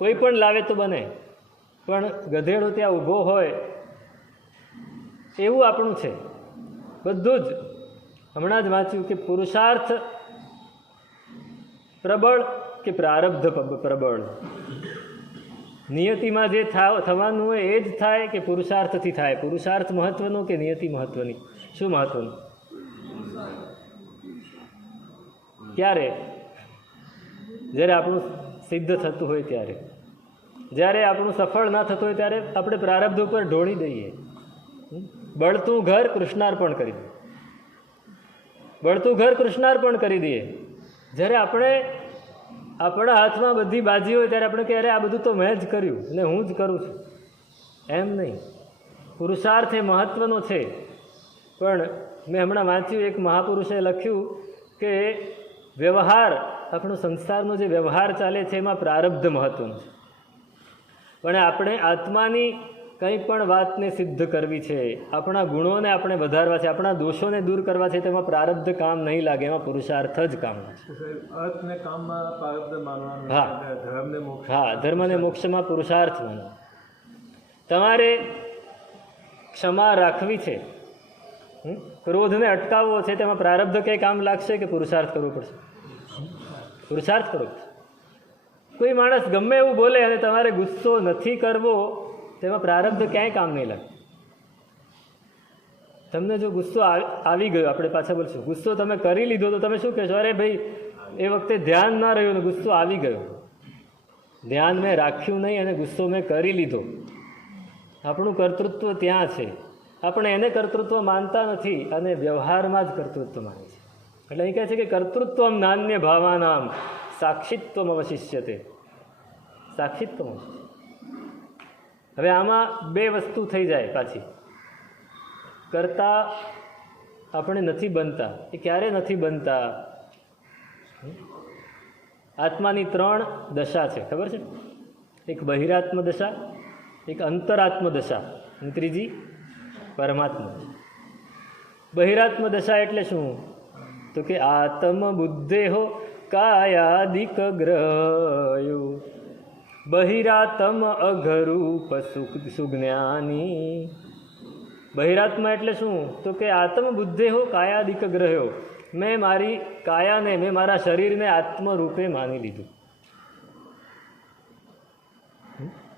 કોઈ પણ લાવે તો બને, પણ ગધેડો ત્યાં ઊભો હોય એવું આપણું છે બધું જ. હમણાં જ વાંચ્યું કે પુરુષાર્થ પ્રબળ કે પ્રારબ્ધ પ્રબળ. નિયતિમાં જે થવાનું હોય એ જ થાય કે પુરુષાર્થથી થાય? પુરુષાર્થ મહત્વનો કે નિયતિ મહત્વની? શું મહત્વનું? ક્યારે? જ્યારે આપણું સિદ્ધ થતું હોય ત્યારે. જ્યારે આપણું સફળ ના થતું હોય ત્યારે આપણે પ્રારબ્ધ ઉપર ઢોળી દઈએ. બળતું ઘર કૃષ્ણાર્પણ કરી દઈએ. બળતું ઘર કૃષ્ણાર્પણ કરી દઈએ. જ્યારે આપણે આપણા હાથમાં બધી બાજી હોય ત્યારે આપણે કહે અરે આ બધું તો મેં જ કર્યું અને હું જ કરું છું. એમ નહીં. પુરુષાર્થ એ મહત્વનો છે. પણ મેં હમણાં વાંચ્યું, એક મહાપુરુષે લખ્યું કે વ્યવહાર, આપણો સંસારનો જે વ્યવહાર ચાલે છે એમાં પ્રારબ્ધ મહત્વનું છે. પણ આપણે આત્માની કંઈ પણ વાતને સિદ્ધ કરવી છે, આપણા ગુણોને આપણે વધારવા છે, આપણા દોષોને દૂર કરવા છે, તેમાં પ્રારબ્ધ કામ નહીં લાગે, એમાં પુરુષાર્થ જ કામ લાગે. અર્થને કામમાં પ્રારબ્ધ માનવાનું. હા, ધર્મ અને મોક્ષમાં પુરુષાર્થ માનો. તમારે ક્ષમા રાખવી છે, ક્રોધને અટકાવવો છે, તેમાં પ્રારબ્ધ કંઈ કામ લાગશે કે પુરુષાર્થ કરવો પડશે? પુરુષાર્થ કરવો પડશે. કોઈ માણસ ગમે એવું બોલે અને તમારે ગુસ્સો નથી કરવો, તેમાં પ્રારબ્ધ ક્યાંય કામ નહીં લાગે. તમને જો ગુસ્સો આવી ગયો, આપણે પાછા બોલશું, ગુસ્સો તમે કરી લીધો તો તમે શું કહેશો? અરે ભાઈ એ વખતે ધ્યાન ના રહ્યું ને ગુસ્સો આવી ગયો. ધ્યાન મેં રાખ્યું નહીં અને ગુસ્સો મેં કરી લીધો. આપણું કર્તૃત્વ ત્યાં છે. આપણે એને કર્તૃત્વ માનતા નથી અને વ્યવહારમાં જ કર્તૃત્વ માને છે. એટલે અહીં કહે છે કે કર્તૃત્વમ નાન્ય ભાવાનામ સાક્ષિત્વમ અવશિષ્યતે. સાક્ષિત્વમ અવશિષ્ય. હવે આમાં બે વસ્તુ થઈ જાય પાછી. કરતા આપણે નથી બનતા. એ ક્યારે નથી બનતા? આત્માની 3 દશા છે, ખબર છે? એક બહિરાત્મ દશા, એક અંતરાત્મ દશા અને ત્રીજી પરમાત્મ દશા. બહિરાત્મ દશા એટલે શું? તો કે આત્મ બુદ્ધેહો કાયાદિક ગ્રહયો બહિરાત્મ અઘરૂપ સુજ્ઞાની. બહિરાત્મા એટલે શું? તો કે આત્મ બુદ્ધેહો કાયાદિક ગ્રહયો. મેં મારી કાયાને, મેં મારા શરીરને આત્મરૂપે માની લીધું.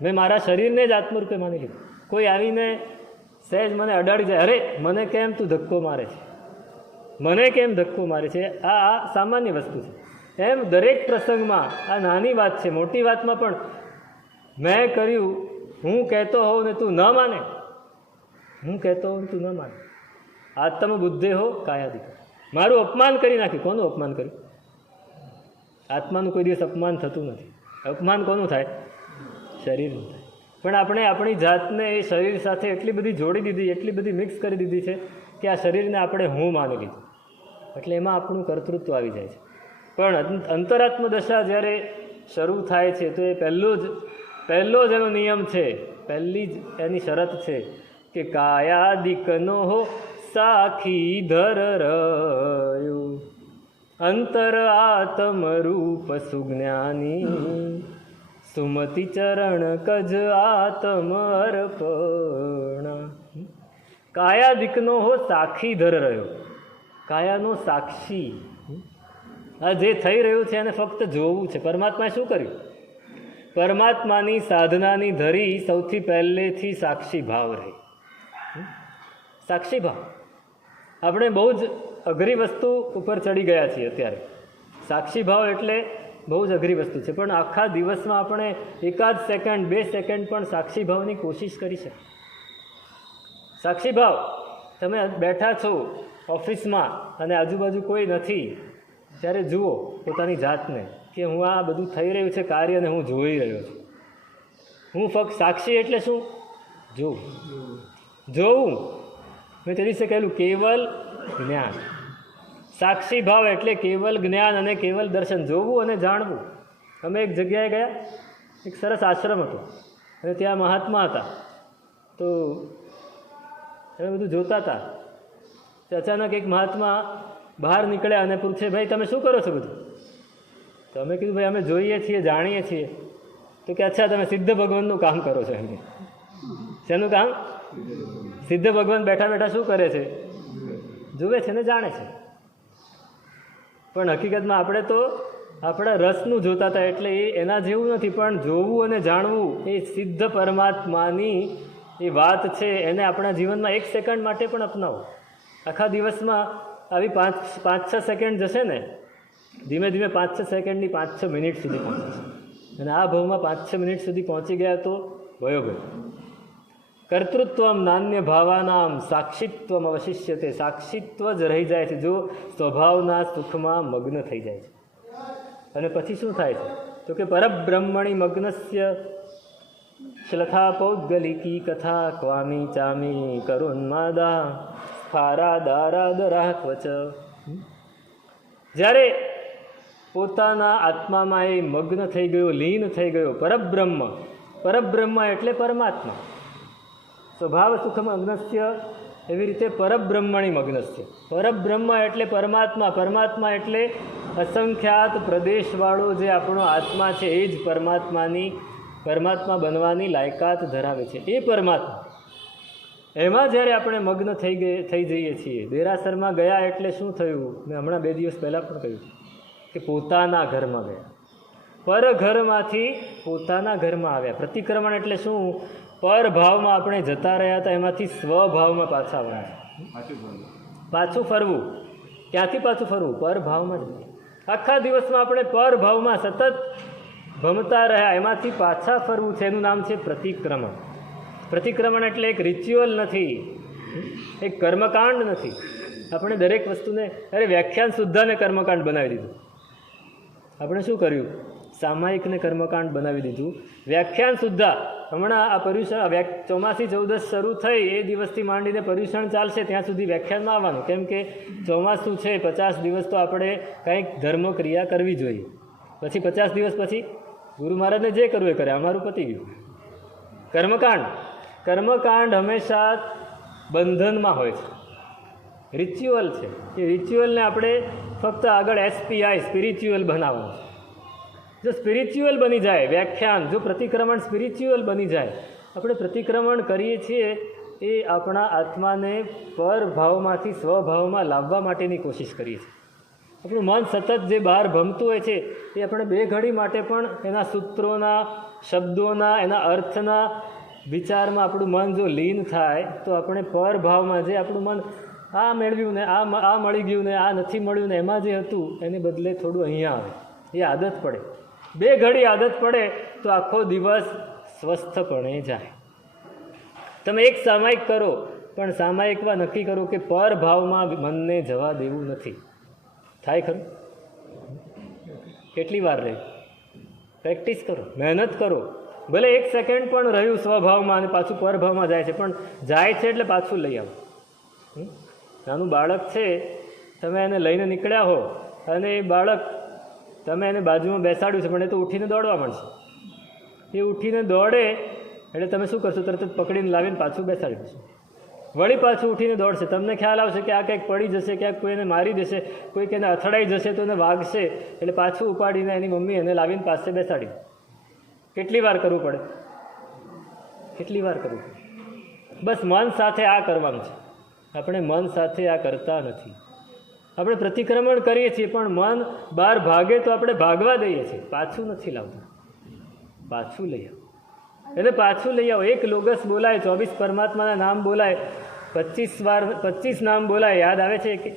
મેં મારા શરીરને જ આત્મરૂપે માની લીધું. કોઈ આવીને સહેજ મને અડાડી જાય, અરે મને કેમ તું ધક્કો મારે છે, મને કેમ ધક્કો મારે છે, આ સામાન્ય વસ્તુ છે. એમ દરેક પ્રસંગમાં આ નાની વાત છે, મોટી વાતમાં પણ મેં કર્યું, હું કહેતો હોઉં ને તું ન માને, હું કહેતો હોઉં તું ન માને. આત્મ બુદ્ધે હો કાયાદિક. મારું અપમાન કરી નાખ્યું. કોનું અપમાન કર્યું? આત્માનું કોઈ દિવસ અપમાન થતું નથી. અપમાન કોનું થાય? શરીરનું થાય. પણ આપણે આપણી જાતને એ શરીર સાથે એટલી બધી જોડી દીધી, એટલી બધી મિક્સ કરી દીધી છે કે આ શરીરને આપણે હું માની લીધું. એટલે એમાં આપણું કર્તૃત્વ આવી જાય છે. પણ અંતરાત્મ દશા જ્યારે શરૂ થાય છે તો એ પહેલો જ એનો નિયમ છે, પહેલી જ એની શરત છે કે કાયાદિકનો હો સાખી ધર રહ્યો અંતર આત્મ રૂપ સુજ્ઞાની સુમતિ ચરણ કજ આત્મ અર્પણા. કાયાદિકનો હો સાખી ધર રહ્યો. કાયાનો સાક્ષી. આ જે થઈ રહ્યું છે એને ફક્ત જોવું છે. પરમાત્માએ શું કર્યું? પરમાત્માની સાધનાની ધરી સૌથી પહેલેથી સાક્ષી ભાવ રહે. સાક્ષી ભાવ આપણે બહુ જ અઘરી વસ્તુ ઉપર ચડી ગયા છીએ અત્યારે. સાક્ષી ભાવ એટલે બહુ જ અઘરી વસ્તુ છે, પણ આખા દિવસમાં આપણે એકાદ સેકન્ડ 2 સેકન્ડ પણ સાક્ષી ભાવની કોશિશ કરી છે. સાક્ષી ભાવ, તમે બેઠા છો ઓફિસમાં અને આજુબાજુ કોઈ નથી, ત્યારે જુઓ પોતાની જાતને કે હું આ બધું થઈ રહ્યું છે કાર્ય અને હું જોઈ રહ્યો છું. હું ફક્ત સાક્ષી એટલે શું? જોવું. મેં તે દિવસે કહેલું કેવલ જ્ઞાન. સાક્ષી ભાવ એટલે કેવલ જ્ઞાન અને કેવલ દર્શન, જોવું અને જાણવું. અમે એક જગ્યાએ ગયા, એક સરસ આશ્રમ હતો અને ત્યાં મહાત્મા હતા. તો અમે બધું જોતા હતા. તો અચાનક એક મહાત્મા બહાર નીકળ્યા અને પૂછે, ભાઈ તમે શું કરો છો બધું? તો અમે કીધું, ભાઈ અમે જોઈએ છીએ, જાણીએ છીએ. તો કે અચ્છા, તમે સિદ્ધ ભગવાનનું કામ કરો છો. એમ કે શેનું કામ? સિદ્ધ ભગવાન બેઠા બેઠા શું કરે છે? જુએ છે ને જાણે છે. પણ હકીકતમાં આપણે તો આપણા રસનું જોતા હતા, એટલે એ એના જેવું નથી. પણ જોવું અને જાણવું એ સિદ્ધ પરમાત્માની એ વાત છે, એને આપણા જીવનમાં 1 સેકન્ડ માટે પણ અપનાવો. આખા દિવસમાં આવી 5-6 સેકન્ડ જશે ને, ધીમે ધીમે 5-6 સેકન્ડની 5-6 મિનિટ સુધી પહોંચે છે. અને આ ભાવમાં 5-6 મિનિટ સુધી પહોંચી ગયા તો ભયો ભયો. કર્તૃત્વમ નાન્ય ભાવાનામ સાક્ષિત્વમ અવશિષ્યતે. સાક્ષિત્વ જ રહી જાય છે જો સ્વભાવના સુખમાં મગ્ન થઈ જાય છે. અને પછી શું થાય છે? તો કે પરબ્રહ્મણી મગ્નસ્ય શ્લથા પૌદ્ગલિકી કથા ક્વામી ચામી કરુન્માદા સ્ફારા દારાદરા ક્વચ. જ્યારે પોતાના આત્મામાં એ મગ્ન થઈ ગયો, લીન થઈ ગયો, પરબ્રહ્મ એટલે પરમાત્મા. સ્વભાવ સુખમ અગ્નસ્ય, એવી રીતે પરબ્રહ્મણી મગ્નસ્ય. પરબ્રહ્મ એટલે પરમાત્મા એટલે અસંખ્યાત પ્રદેશવાળો જે આપણો આત્મા છે, એ જ પરમાત્મા બનવાની લાયકાત ધરાવે છે. એ પરમાત્મા, એમાં જ્યારે આપણે મગ્ન થઈ જઈએ છીએ. દેરાસરમાં ગયા એટલે શું થયું? મેં હમણાં 2 દિવસ પહેલાં પણ કહ્યું કે પોતાના ઘરમાં ગયા. પરઘરમાંથી પોતાના ઘરમાં આવ્યા. પ્રતિક્રમણ એટલે શું? પરભાવમાં આપણે જતા રહ્યા હતા, એમાંથી સ્વભાવમાં પાછા આવ્યા. પાછું ફરવું. ક્યાંથી પાછું ફરવું? પરભાવમાં જ. આખા દિવસમાં આપણે પરભાવમાં સતત ભમતા રહ્યા, એમાંથી પાછા ફરવું છે. એનું નામ છે પ્રતિક્રમણ. પ્રતિક્રમણ એટલે એક રિચ્યુઅલ નથી, એક કર્મકાંડ નથી. આપણે દરેક વસ્તુને વ્યાખ્યાન સુદ્ધાને કર્મકાંડ બનાવી દીધું. આપણે શું કર્યું? સામાયિકને કર્મકાંડ બનાવી દીધું. વ્યાખ્યાન સુદ્ધા હમણાં આ પર્યુષણ ચોમાસી 14 શરૂ થઈ એ દિવસથી માંડીને પર્યુષણ ચાલશે ત્યાં સુધી વ્યાખ્યાનમાં આવવાનું. કેમ કે ચોમાસું છે, 50 દિવસ તો આપણે કંઈક ધર્મ ક્રિયા કરવી જોઈએ. પછી 50 દિવસ પછી ગુરુ મહારાજને જે કરવું એ કરે, અમારું પતી ગયું. કર્મકાંડ હંમેશા બંધનમાં હોય છે, રિચ્યુઅલ છે. એ રિચ્યુઅલને આપણે ફક્ત આગળ SPI સ્પિરિચ્યુઅલ બનાવવાનું છે. જો સ્પિરિચ્યુઅલ બની જાય વ્યાખ્યાન, જો પ્રતિક્રમણ સ્પિરિચ્યુઅલ બની જાય, આપણે પ્રતિક્રમણ કરીએ છીએ એ આપણા આત્માને પરભાવમાંથી સ્વભાવમાં લાવવા માટેની કોશિશ કરીએ છીએ. આપણું મન સતત જે બહાર ભમતું હોય છે એ આપણે 2 ઘડી માટે પણ એના સૂત્રોના, શબ્દોના, એના અર્થના વિચારમાં આપણું મન જો લીન થાય તો આપણે પરભાવમાં જે આપણું મન આ મેળવ્યું ને આ મળી ગયું ને આ નથી મળ્યું ને એમાં જે હતું એને બદલે થોડું અહીંયા આવે. એ આદત પડે, 2 ઘડી આદત પડે તો આખો દિવસ સ્વસ્થપણે જાય. તમે એક સામાયિક કરો, પણ સામાયિકમાં નક્કી કરો કે પરભાવમાં મનને જવા દેવું નથી. થાય ખરું? કેટલી વાર રહે? પ્રેક્ટિસ કરો, મહેનત કરો. ભલે 1 સેકન્ડ પણ રહ્યું સ્વભાવમાં અને પાછું પરભાવમાં જાય છે, પણ જાય છે એટલે પાછું લઈ આવો. નાનું બાળક છે, તમે એને લઈને નીકળ્યા હો અને એ બાળક તમે એને બાજુમાં બેસાડ્યું છે, પણ એ તો ઉઠીને દોડવા માંડશે. એ ઉઠીને દોડે એટલે તમે શું કરશો? તરત જ પકડીને લાવીને પાછું બેસાડી દેશો. વળી પાછું ઉઠીને દોડશે. તમને ખ્યાલ આવશે કે આ કંઈક પડી જશે, ક્યાંક કોઈ એને મારી દેશે, કોઈક એને અથડાઈ જશે તો એને વાગશે, એટલે પાછું ઉપાડીને એની મમ્મી એને લાવીને પાસે બેસાડી. કેટલી વાર કરવું પડે? કેટલી વાર કરવું પડે? બસ મન સાથે આ કરવાનું છે. આપણે મન સાથે આ કરતા નથી. આપણે પ્રતિક્રમણ કરીએ છીએ, પણ મન બહાર ભાગે તો આપણે ભાગવા દઈએ છીએ, પાછું નથી લાવતા. પાછું લઈ આવો, એને પાછું લઈ આવો. એક લોગસ બોલાય, 24 પરમાત્માના નામ બોલાય, 25 નામ બોલાય, યાદ આવે છે કે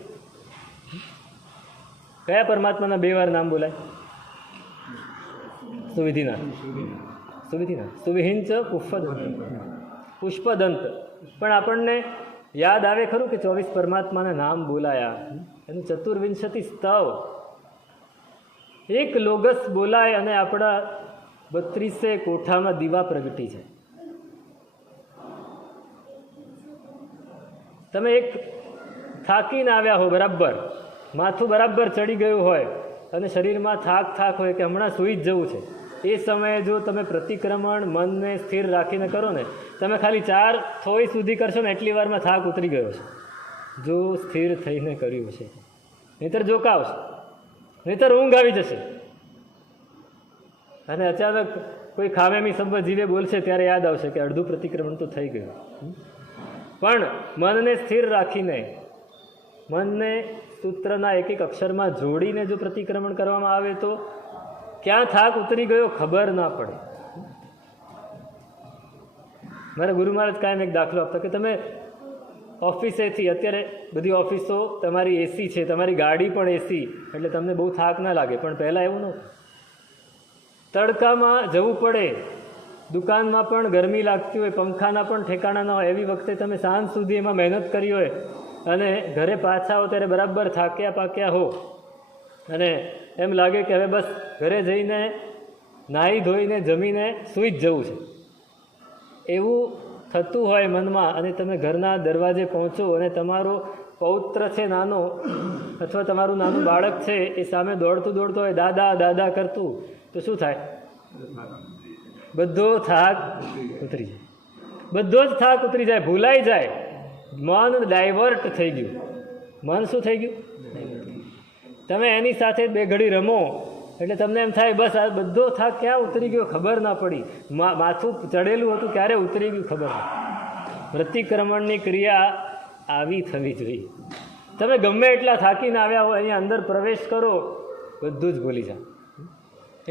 કયા પરમાત્માના 2 વાર નામ બોલાય? સુવિધિનાથ, સુવિહિંચ પુષ્પદંત. પણ આપણને યાદ આવે ખરું કે 24 પરમાત્માના નામ બોલાયા? એનું 24 સ્તવ, એક લોગસ બોલાય અને આપણા 32 કોઠામાં દીવા પ્રગટી જાય. તમે એક થાકીને આવ્યા હો, બરાબર માથું બરાબર ચડી ગયું હોય અને શરીરમાં થાક હોય કે હમણાં સૂઈ જ જવું છે, એ સમયે જો તમે પ્રતિક્રમણ મનને સ્થિર રાખીને કરો ને, તમે ખાલી 4 થોઈ સુધી કરશો ને એટલી વારમાં થાક ઉતરી ગયો છે, જો સ્થિર થઈને કર્યું છે. નહીંતર જોકાવશે, નહીંતર ઊંઘ આવી જશે. અને અચાનક કોઈ ખામેમી શબ્દ જીવે બોલશે ત્યારે યાદ આવશે કે અડધું પ્રતિક્રમણ તો થઈ ગયું. પણ મનને સ્થિર રાખીને, મનને સૂત્રના એક અક્ષરમાં જોડીને જો પ્રતિક્રમણ કરવામાં આવે તો ક્યાં થાક ઉતરી ગયો ખબર ના પડે. મારા ગુરુ મહારાજ કાયમ એક દાખલો આપતા કે તમે ઓફિસેથી, અત્યારે બધી ઓફિસો તમારી એસી છે, તમારી ગાડી પણ એસી, એટલે તમને બહુ થાક ના લાગે. પણ પહેલાં એવું નહોતું. તડકામાં જવું પડે, દુકાનમાં પણ ગરમી લાગતી હોય, પંખાના પણ ઠેકાણા ના હોય, એવી વખતે તમે સાંજ સુધી એમાં મહેનત કરી હોય અને ઘરે પાછા હો ત્યારે બરાબર થાક્યા પાક્યા હો અને એમ લાગે કે હવે બસ ઘરે જઈને નાહી ધોઈને જમીને સૂઈ જ જવું છે, એવું થતું હોય મનમાં. અને તમે ઘરના દરવાજે પહોંચો અને તમારો પૌત્ર છે નાનો, અથવા તમારું નાનું બાળક છે એ સામે દોડતું હોય, દાદા દાદા કરતું, તો શું થાય? બધો થાક ઉતરી જાય, બધો જ થાક ઉતરી જાય, ભૂલાઈ જાય. મન ડાયવર્ટ થઈ ગયું. મન શું થઈ ગયું? તમે એની સાથે 2 ઘડી રમો એટલે તમને એમ થાય બસ આ બધો થાક ક્યાં ઉતરી ગયો ખબર ના પડી. માથું ચડેલું હતું ક્યારે ઉતરી ગયું ખબર નહીં. પ્રતિક્રમણની ક્રિયા આવી થવી જોઈએ. તમે ગમે એટલા થાકીને આવ્યા હોય, અહીંયા અંદર પ્રવેશ કરો, બધું જ ભૂલી જાઓ.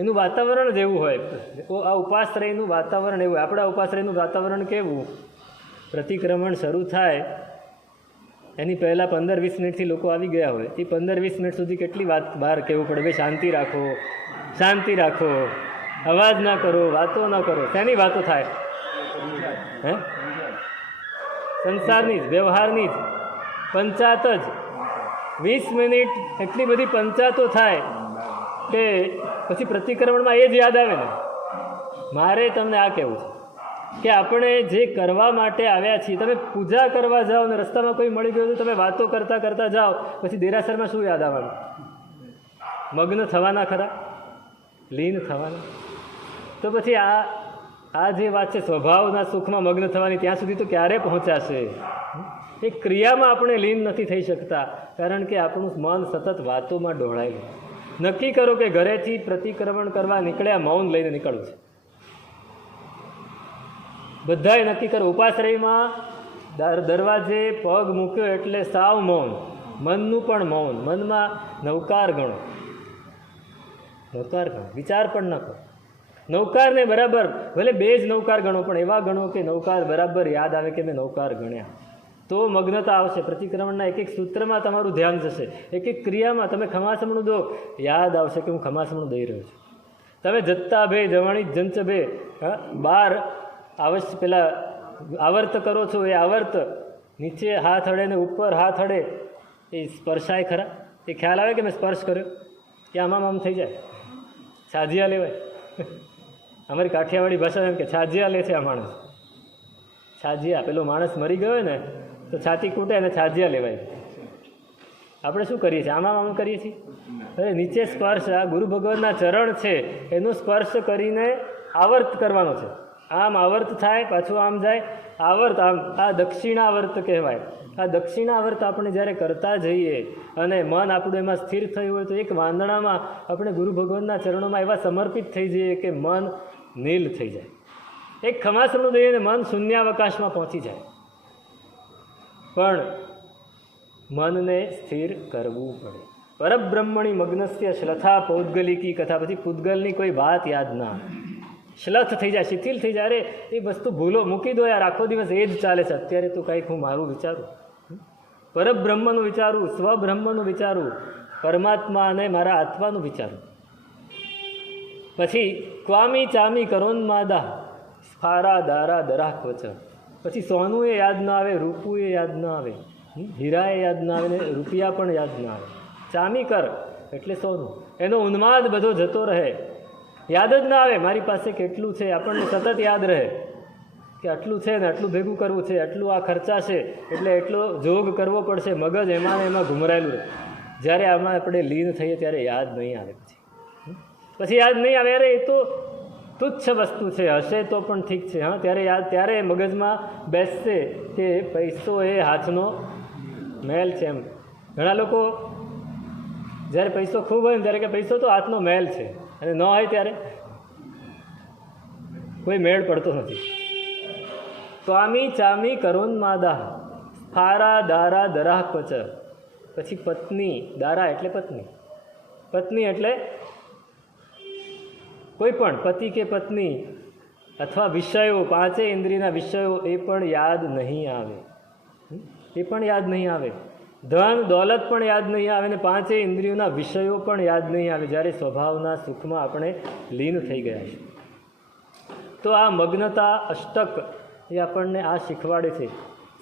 એનું વાતાવરણ જ એવું હોય. આ ઉપાશ્રયનું વાતાવરણ એવું. આપણા ઉપાશ્રયનું વાતાવરણ કેવું? પ્રતિક્રમણ શરૂ થાય એની પહેલાં 15-20 મિનિટથી લોકો આવી ગયા હોય, એ 15-20 મિનિટ સુધી કેટલી વાત બહાર કહેવું પડે, ભાઈ શાંતિ રાખો, શાંતિ રાખો, અવાજ ના કરો, વાતો ના કરો. શેની વાતો થાય? હે? સંસારની જ, વ્યવહારની જ પંચાત જ. 20 મિનિટ એટલી બધી પંચાતો થાય કે પછી પ્રતિક્રમણમાં એ જ યાદ આવે ને. મારે તમને આ કહેવું છે કે આપણે જે કરવા માટે આવ્યા છીએ, તમે પૂજા કરવા જાઓ ને રસ્તામાં કોઈ મળી ગયું તો તમે વાતો કરતાં કરતાં જાઓ, પછી દેરાસરમાં શું યાદ આવવાનું? મગ્ન થવાના ખરા? લીન થવાના? તો પછી આ જે વાત છે સ્વભાવના સુખમાં મગ્ન થવાની, ત્યાં સુધી તો ક્યારે પહોંચાશે? એ ક્રિયામાં આપણે લીન નથી થઈ શકતા, કારણ કે આપણું મન સતત વાતોમાં ડોળાયેલું. નક્કી કરો કે ઘરેથી પ્રતિક્રમણ કરવા નીકળ્યા, મૌન લઈને નીકળવું છે. બધાએ નક્કી કરો. ઉપાશ્રયમાં દરવાજે પગ મૂક્યો એટલે સાવ મૌન, મનનું પણ મૌન. મનમાં નવકાર ગણો, નવકાર ગણો, વિચાર પણ ન કરો. નવકારને બરાબર, ભલે 2 જ નવકાર ગણો, પણ એવા ગણો કે નવકાર બરાબર યાદ આવે કે મેં નવકાર ગણ્યા. તો મગ્નતા આવશે. પ્રતિક્રમણના એક સૂત્રમાં તમારું ધ્યાન જશે, એક ક્રિયામાં. તમે ખમાસમણું દો, યાદ આવશે કે હું ખમાસમણું દઈ રહ્યો છું. તમે જત્તા ભે જવાણી જંચ ભે 12 આવશ્ય પેલા આવર્ત કરો છો, એ આવર્ત નીચે હાથ અડે ને ઉપર હાથ અડે, એ સ્પર્શાય ખરા? એ ખ્યાલ આવે કે મેં સ્પર્શ કર્યો કે આમ થઈ જાય? છાજિયા લેવાય. અમારી કાઠિયાવાડી ભાષામાં એમ કે છાજિયા લે છે આ માણસ. છાજિયા, પેલો માણસ મરી ગયો ને તો છાતી કૂટે અને છાજિયા લેવાય. આપણે શું કરીએ છીએ? આમ કરીએ છીએ. અરે નીચે સ્પર્શ, આ ગુરુ ભગવાનના ચરણ છે એનો સ્પર્શ કરીને આવર્ત કરવાનો છે. આમ આવર્ત થાય, પાછું આમ જાય, આવર્ત આમ. આ દક્ષિણાવર્ત કહેવાય. આ દક્ષિણાવર્ત આપણે જ્યારે કરતા જઈએ અને મન આપણું એમાં સ્થિર થયું હોય તો એક વાંદણામાં આપણે ગુરુ ભગવાનના ચરણોમાં એવા સમર્પિત થઈ જઈએ કે મન નીલ થઈ જાય. એક ખમાસણું દઈને મન શૂન્યાવકાશમાં પહોંચી જાય. પણ મનને સ્થિર કરવું પડે. પરબ્રહ્મણી મગ્નસ્ય શ્રથા પૌદ્ગલિકી કથા. પછી પૂતગલની કોઈ વાત યાદ ના આવે. શ્લથ થઈ જાય, શિથિલ થઈ જાય. અરે એ વસ્તુ ભૂલો, મૂકી દો યાર, આખો દિવસ એ જ ચાલે છે. અત્યારે તો કંઈક હું મારું વિચારું, પરબ્રહ્મનું વિચારું, સ્વબ્રહ્મનું વિચારું, પરમાત્મા અને મારા આત્માનું વિચારું. પછી ક્વામી ચામી કરોન્માદા સ્ફારા દારા દરાહ ક્વચ. પછી સોનું એ યાદ ના આવે, રૂપું એ યાદ ના આવે, હીરા એ યાદ ના આવે ને રૂપિયા પણ યાદ ના આવે. ચામી કર એટલે સોનું, એનો ઉન્માદ બધો જતો રહે, યાદ જ ના આવે મારી પાસે કેટલું છે. આપણને સતત યાદ રહે કે આટલું છે ને આટલું ભેગું કરવું છે, આટલું આ ખર્ચા છે એટલે એટલો જોગ કરવો પડશે. મગજ એમાં ને એમાં ઘુમરાયેલું રહે. જ્યારે આમાં આપણે લીન થઈએ ત્યારે યાદ નહીં આવે. પછી યાદ નહીં આવે, અરે એ તો તુચ્છ વસ્તુ છે, હશે તો પણ ઠીક છે. હા, ત્યારે મગજમાં બેસશે કે પૈસો એ હાથનો મેલ છે. એમ ઘણા લોકો જ્યારે પૈસો ખૂબ હોય ને ત્યારે કે પૈસો તો હાથનો મેલ છે, અને ન હોય ત્યારે કોઈ મેળ પડતો નથી. સ્વામી ચામી કરોન્માદા સ્ફારા દારા દરાહ ક્વચ. પછી પત્ની, દારા એટલે પત્ની, પત્ની એટલે કોઈ પણ પતિ કે પત્ની અથવા વિષયો, પાંચેય ઇન્દ્રિયના વિષયો એ પણ યાદ નહીં આવે, એ પણ યાદ નહીં આવે. ધન દોલત પણ યાદ નહીં આવે ને પાંચેય ઇન્દ્રિયોના વિષયો પણ યાદ નહીં આવે જ્યારે સ્વભાવના સુખમાં આપણે લીન થઈ ગયા છે. તો આ મગ્નતા અષ્ટક એ આપણને આ શીખવાડે છે.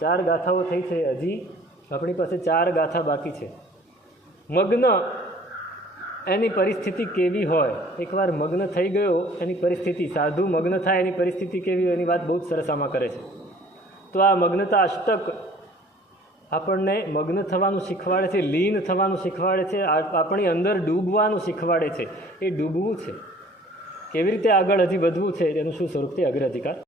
4 ગાથાઓ થઈ છે, હજી આપણી પાસે 4 ગાથા બાકી છે. મગ્ન એની પરિસ્થિતિ કેવી હોય, એકવાર મગ્ન થઈ ગયો એની પરિસ્થિતિ, સાધુ મગ્ન થાય એની પરિસ્થિતિ કેવી હોય એની વાત બહુ જ સરસ આમાં કરે છે. તો આ મગ્નતા અષ્ટક આપણને મગ્ન થવાનું શીખવાડે છે, લીન થવાનું શીખવાડે છે, આપણી અંદર ડૂબવાનું શીખવાડે છે. એ ડૂબવું છે, કેવી રીતે આગળ હજી વધવું છે, એનું શું સ્વરૂપથી અગ્ર અધિકાર